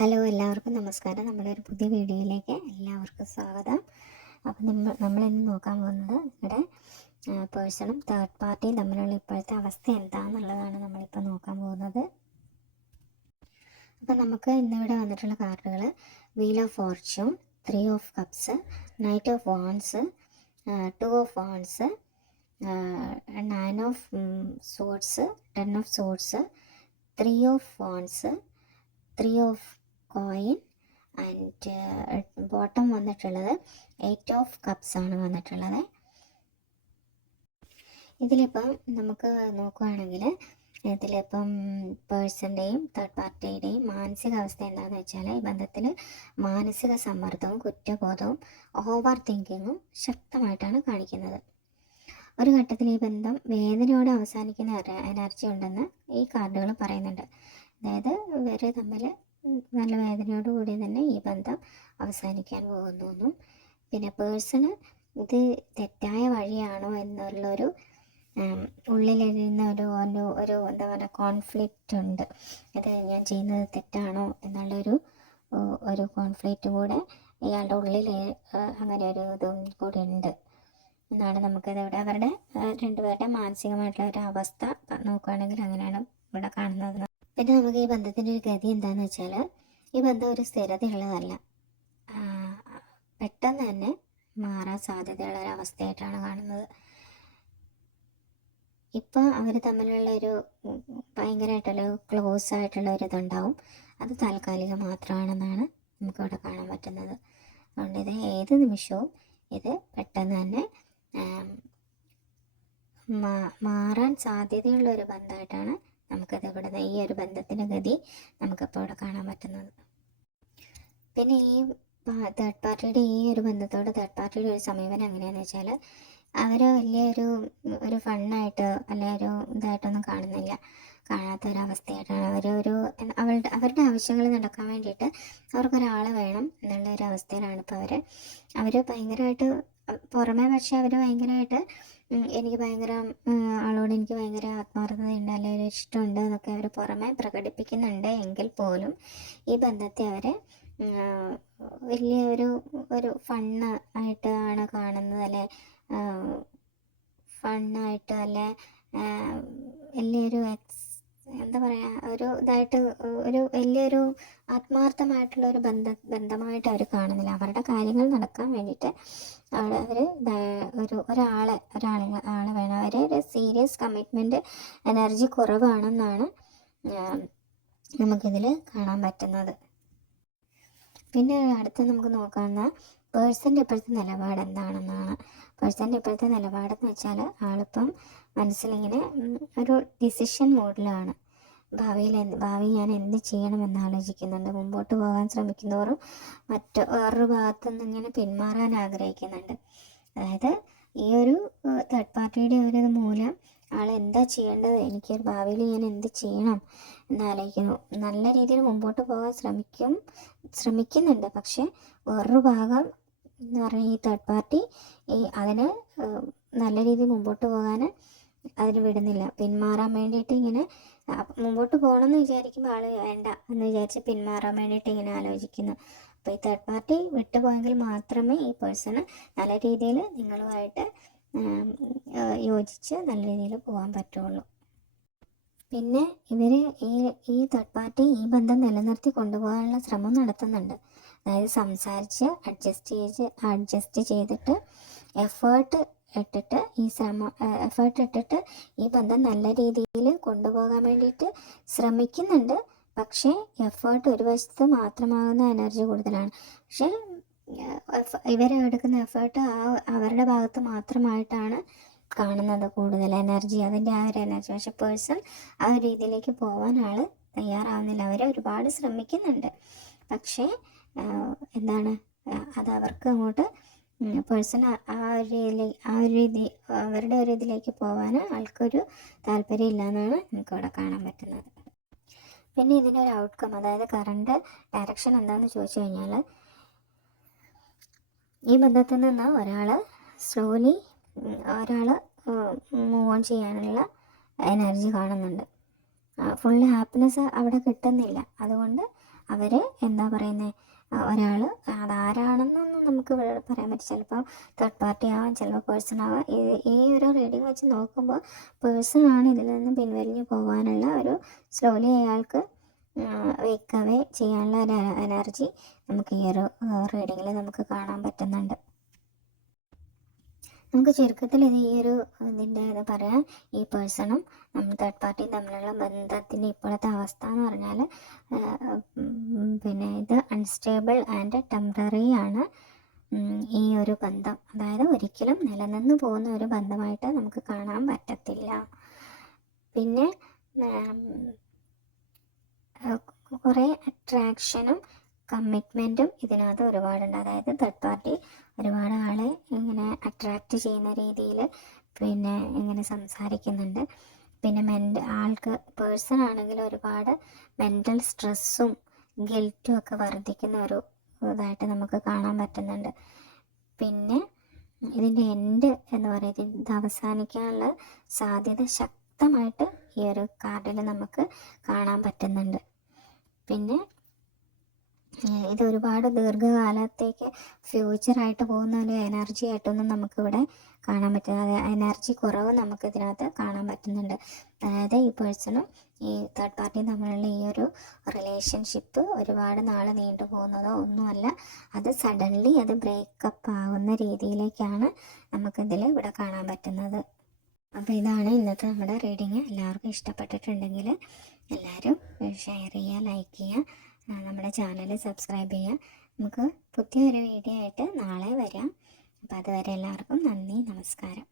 Hello, എല്ലാവർക്കും നമസ്കാരം. നമ്മുടെ ഒരു പുതിയ വീഡിയോയിലേക്ക് എല്ലാവർക്കും സ്വാഗതം. അപ്പം നമ്മളിന്ന് നോക്കാൻ പോകുന്നത് ഇവിടെ പേഴ്സണും തേർഡ് പാർട്ടിയും തമ്മിലുള്ള ഇപ്പോഴത്തെ അവസ്ഥ എന്താണെന്നുള്ളതാണ് നമ്മളിപ്പോൾ നോക്കാൻ പോകുന്നത്. അപ്പം നമുക്ക് ഇന്നിവിടെ വന്നിട്ടുള്ള കാർഡുകൾ wheel of fortune, 3 of cups, knight of wands, 2 of wands, 9 of swords, 10 of swords, 3 of wands, 3 of coin and bottom വന്നിട്ടുള്ളത് 8 ഓഫ് കപ്സ് ആണ് വന്നിട്ടുള്ളത്. ഇതിലിപ്പം നമുക്ക് നോക്കുകയാണെങ്കിൽ ഇതിലിപ്പം പേഴ്സൻ്റെയും തേർഡ് പാർട്ടിയുടെയും മാനസികാവസ്ഥ എന്താണെന്ന് വെച്ചാൽ, ഈ ബന്ധത്തിൽ മാനസിക സമ്മർദ്ദവും കുറ്റബോധവും ഓവർ തിങ്കിങ്ങും ശക്തമായിട്ടാണ് കാണിക്കുന്നത്. ഒരു ഘട്ടത്തിൽ ഈ ബന്ധം വേദനയോടെ അവസാനിക്കുന്ന എനർജി ഉണ്ടെന്ന് ഈ കാർഡുകൾ പറയുന്നുണ്ട്. അതായത് ഇവർ തമ്മിൽ നല്ല വേദനയോടുകൂടി തന്നെ ഈ ബന്ധം അവസാനിക്കാൻ പോകുന്നു. പിന്നെ പേഴ്സണ് ഇത് തെറ്റായ വഴിയാണോ എന്നുള്ളൊരു ഉള്ളിലിരുന്ന ഒരു എന്താ പറയുക കോൺഫ്ലിക്റ്റ് ഉണ്ട്. ഇത് ഞാൻ ചെയ്യുന്നത് തെറ്റാണോ എന്നുള്ളൊരു കോൺഫ്ലിക്റ്റ് കൂടെ ഇയാളുടെ ഉള്ളിൽ അങ്ങനെ ഒരു ഇതും കൂടി ഉണ്ട് എന്നാണ് നമുക്കിതിവിടെ അവരുടെ രണ്ടുപേരുടെ മാനസികമായിട്ടുള്ള ഒരു അവസ്ഥ നോക്കുകയാണെങ്കിൽ അങ്ങനെയാണ് ഇവിടെ കാണുന്നത്. പിന്നെ നമുക്ക് ഈ ബന്ധത്തിൻ്റെ ഒരു ഗതി എന്താണെന്ന് വെച്ചാൽ, ഈ ബന്ധം ഒരു സ്ഥിരതയുള്ളതല്ല, പെട്ടെന്ന് തന്നെ മാറാൻ സാധ്യതയുള്ള ഒരു അവസ്ഥയായിട്ടാണ് കാണുന്നത്. ഇപ്പം അവർ തമ്മിലുള്ള ഒരു ഭയങ്കരമായിട്ടുള്ള ക്ലോസ് ആയിട്ടുള്ള ഒരു ഇതുണ്ടാവും. അത് താൽക്കാലികം മാത്രമാണെന്നാണ് നമുക്കിവിടെ കാണാൻ പറ്റുന്നത്. അതുകൊണ്ട് ഇത് ഏത് നിമിഷവും ഇത് പെട്ടെന്ന് തന്നെ മാറാൻ സാധ്യതയുള്ള ഒരു ബന്ധമായിട്ടാണ് നമുക്കത് ഇവിടെ ഈ ഒരു ബന്ധത്തിൻ്റെ ഗതി നമുക്കിപ്പോൾ ഇവിടെ കാണാൻ പറ്റുന്നത്. പിന്നെ ഈ തേർഡ് പാർട്ടിയുടെ ഈ ഒരു ബന്ധത്തോട് തേർഡ് പാർട്ടിയുടെ ഒരു സമീപനം എങ്ങനെയാണെന്ന് വെച്ചാൽ, അവർ വലിയൊരു ഫണ്ണായിട്ട് അല്ലെങ്കിൽ ഒരു ഇതായിട്ടൊന്നും കാണാത്തൊരവസ്ഥയായിട്ടാണ് അവരുടെ ആവശ്യങ്ങൾ നടക്കാൻ വേണ്ടിയിട്ട് അവർക്കൊരാളെ വേണം എന്നുള്ള ഒരു അവസ്ഥയിലാണ് ഇപ്പോൾ അവർ ഭയങ്കരമായിട്ട് പുറമേ, പക്ഷേ അവർ ഭയങ്കരമായിട്ട് എനിക്ക് ആളോട് എനിക്ക് ഭയങ്കര ആത്മാർത്ഥതയുണ്ട് അല്ലെങ്കിൽ ഇഷ്ടമുണ്ട് എന്നൊക്കെ അവർ പുറമെ പ്രകടിപ്പിക്കുന്നുണ്ട് എങ്കിൽ പോലും ഈ ബന്ധത്തെ അവർ വലിയൊരു ഫണ്ണ് ആയിട്ടാണ് കാണുന്നത്, അല്ലെ ഫണ്ണായിട്ട് അല്ലെ വലിയൊരു എന്താ പറയുക ഒരു ഇതായിട്ട് ഒരു വലിയൊരു ആത്മാർത്ഥമായിട്ടുള്ള ഒരു ബന്ധമായിട്ട് അവർ കാണുന്നില്ല. അവരുടെ കാര്യങ്ങൾ നടക്കാൻ വേണ്ടിയിട്ട് ഒരാളെ വേണം. ഒരു സീരിയസ് കമ്മിറ്റ്മെൻറ്റ് എനർജി കുറവാണെന്നാണ് നമുക്കിതിൽ കാണാൻ പറ്റുന്നത്. പിന്നെ അടുത്ത് നമുക്ക് നോക്കാവുന്ന പേഴ്സൻ്റെ ഇപ്പോഴത്തെ നിലപാട് എന്താണെന്നാണ്. പേഴ്സൻ്റെ ഇപ്പോഴത്തെ നിലപാടെന്ന് വെച്ചാൽ, ആളിപ്പം മനസ്സിലിങ്ങനെ ഒരു ഡിസിഷൻ മോഡിലാണ്. ഭാവി ഞാൻ എന്ത് ചെയ്യണമെന്ന് ആലോചിക്കുന്നുണ്ട്. മുമ്പോട്ട് പോകാൻ ശ്രമിക്കുന്നവരും വേറൊരു ഭാഗത്തുനിന്ന് ഇങ്ങനെ പിന്മാറാൻ ആഗ്രഹിക്കുന്നുണ്ട്. അതായത് ഈ ഒരു തേർഡ് പാർട്ടിയുടെ ഒരു മൂലം ആൾ എന്താ ചെയ്യേണ്ടത്, എനിക്ക് ഭാവിയിൽ ഞാൻ എന്ത് ചെയ്യണം എന്നാലോചിക്കുന്നു. നല്ല രീതിയിൽ മുമ്പോട്ട് പോകാൻ ശ്രമിക്കുന്നുണ്ട്. പക്ഷെ വേറൊരു ഭാഗം എന്ന് പറഞ്ഞാൽ ഈ തേർഡ് പാർട്ടി അതിന് നല്ല രീതിയിൽ മുമ്പോട്ട് പോകാൻ അതിന് വിടുന്നില്ല. പിന്മാറാൻ വേണ്ടിയിട്ട് ഇങ്ങനെ മുമ്പോട്ട് പോകണമെന്ന് വിചാരിക്കുമ്പോൾ ആൾ വേണ്ട എന്ന് വിചാരിച്ച് പിന്മാറാൻ വേണ്ടിയിട്ട് ഇങ്ങനെ ആലോചിക്കുന്നു. അപ്പോൾ ഈ തേർഡ് പാർട്ടി വിട്ടുപോയെങ്കിൽ മാത്രമേ ഈ പേഴ്സണ് നല്ല രീതിയിൽ നിങ്ങളുമായിട്ട് യോജിച്ച് നല്ല രീതിയിൽ പോകാൻ പറ്റുള്ളൂ. പിന്നെ ഇവർ ഈ തേർഡ് പാർട്ടി ഈ ബന്ധം നിലനിർത്തി കൊണ്ടുപോകാനുള്ള ശ്രമം നടത്തുന്നുണ്ട്. അതായത് സംസാരിച്ച് അഡ്ജസ്റ്റ് ചെയ്തിട്ട് എഫേർട്ട് ഇട്ടിട്ട് ഈ ബന്ധം നല്ല രീതിയിൽ കൊണ്ടുപോകാൻ വേണ്ടിയിട്ട് ശ്രമിക്കുന്നുണ്ട്. പക്ഷേ എഫേർട്ട് ഒരു വശത്ത് മാത്രമാകുന്ന എനർജി കൂടുതലാണ്. പക്ഷേ ഇവരെടുക്കുന്ന എഫേർട്ട് അവരുടെ ഭാഗത്ത് മാത്രമായിട്ടാണ് കാണുന്നത് കൂടുതൽ എനർജി, അതിൻ്റെ ആ ഒരു എനർജി. പക്ഷെ പേഴ്സൺ ആ ഒരു രീതിയിലേക്ക് പോകാൻ ആൾ തയ്യാറാവുന്നില്ല. അവർ ഒരുപാട് ശ്രമിക്കുന്നുണ്ട്. പക്ഷേ എന്താണ് അത് അവർക്ക് അങ്ങോട്ട് പേഴ്സൺ അവരുടെ ഒരു ഇതിലേക്ക് പോകാൻ ആൾക്കൊരു താല്പര്യം ഇല്ല എന്നാണ് നമുക്കവിടെ കാണാൻ പറ്റുന്നത്. പിന്നെ ഇതിനൊരു ഔട്ട്കം, അതായത് കറണ്ട് ഡയറക്ഷൻ എന്താണെന്ന് ചോദിച്ചു കഴിഞ്ഞാൽ, ഈ ബന്ധത്തിൽ നിന്ന് സ്ലോലി മൂവ് ഓൺ ചെയ്യാനുള്ള എനർജി കാണുന്നുണ്ട്. ഫുൾ ഹാപ്പിനെസ് അവിടെ കിട്ടുന്നില്ല. അതുകൊണ്ട് അവർ എന്താ പറയുന്നത്, ഒരാൾ അതാരാണെന്നൊന്നും നമുക്ക് പറയാൻ പറ്റും. ചിലപ്പോൾ തേർഡ് പാർട്ടി ആവാം, ചിലപ്പോൾ പേഴ്സൺ ആവാം. ഈ ഒരു റീഡിങ് വെച്ച് നോക്കുമ്പോൾ പേഴ്സൺ ആണ് ഇതിൽ നിന്ന് പിൻവലിഞ്ഞ് പോകാനുള്ള ഒരു സ്ലോലി അയാൾക്ക് വേക്ക് അവേ ചെയ്യാനുള്ള ഒരു എനർജി നമുക്ക് ഈ ഒരു റീഡിങ്ങിൽ നമുക്ക് കാണാൻ പറ്റുന്നുണ്ട്. നമുക്ക് ചുരുക്കത്തിൽ ഇത് ഈ ഒരു ഇതിൻ്റെ ഇത് പറയാം. ഈ പേഴ്സണും തേർഡ് പാർട്ടിയും തമ്മിലുള്ള ബന്ധത്തിൻ്റെ ഇപ്പോഴത്തെ അവസ്ഥ എന്ന് പറഞ്ഞാൽ പിന്നെ ഇത് അൺസ്റ്റേബിൾ ആൻഡ് ടെമ്പററി ആണ്. ഈ ഒരു ബന്ധം, അതായത് ഒരിക്കലും നിലനിന്ന് പോകുന്ന ഒരു ബന്ധമായിട്ട് നമുക്ക് കാണാൻ പറ്റത്തില്ല. പിന്നെ കുറേ അട്രാക്ഷനും കമ്മിറ്റ്മെൻറ്റും ഇതിനകത്ത് ഒരുപാടുണ്ട്. അതായത് തേർഡ് പാർട്ടി ഒരുപാട് ആളെ ഇങ്ങനെ അട്രാക്റ്റ് ചെയ്യുന്ന രീതിയിൽ പിന്നെ ഇങ്ങനെ സംസാരിക്കുന്നുണ്ട്. പിന്നെ ആൾക്ക് പേഴ്സൺ ആണെങ്കിൽ ഒരുപാട് മെൻ്റൽ സ്ട്രെസ്സും ഗിൽറ്റും ഒക്കെ വർദ്ധിക്കുന്ന ഒരു ഇതായിട്ട് നമുക്ക് കാണാൻ പറ്റുന്നുണ്ട്. പിന്നെ ഇതിൻ്റെ എൻഡ് എന്ന് പറയുന്നത്, ഇത് അവസാനിക്കാനുള്ള സാധ്യത ശക്തമായിട്ട് ഈ ഒരു കാർഡിൽ നമുക്ക് കാണാൻ പറ്റുന്നുണ്ട്. പിന്നെ ഇത് ഒരുപാട് ദീർഘകാലത്തേക്ക് ഫ്യൂച്ചറായിട്ട് പോകുന്ന ഒരു എനർജി ആയിട്ടൊന്നും നമുക്കിവിടെ കാണാൻ പറ്റുന്നത്, എനർജി കുറവ് നമുക്ക് ഇതിനകത്ത് കാണാൻ പറ്റുന്നുണ്ട്. അതായത് ഈ പേഴ്സണും ഈ തേർഡ് പാർട്ടിയും തമ്മിലുള്ള ഈ ഒരു റിലേഷൻഷിപ്പ് ഒരുപാട് നാൾ നീണ്ടു പോകുന്നതോ ഒന്നുമല്ല, അത് സഡൻലി അത് ബ്രേക്കപ്പ് ആവുന്ന രീതിയിലേക്കാണ് നമുക്കിതിൽ ഇവിടെ കാണാൻ പറ്റുന്നത്. അപ്പോൾ ഇതാണ് ഇന്നത്തെ നമ്മുടെ റീഡിങ്. എല്ലാവർക്കും ഇഷ്ടപ്പെട്ടിട്ടുണ്ടെങ്കിൽ എല്ലാവരും ഷെയർ ചെയ്യുക, ലൈക്ക് ചെയ്യുക, നമ്മുടെ ചാനൽ സബ്സ്ക്രൈബ് ചെയ്യുക. നമുക്ക് പുതിയൊരു വീഡിയോ ആയിട്ട് നാളെ വരാം. അപ്പോൾ അതുവരെ എല്ലാവർക്കും നന്ദി, നമസ്കാരം.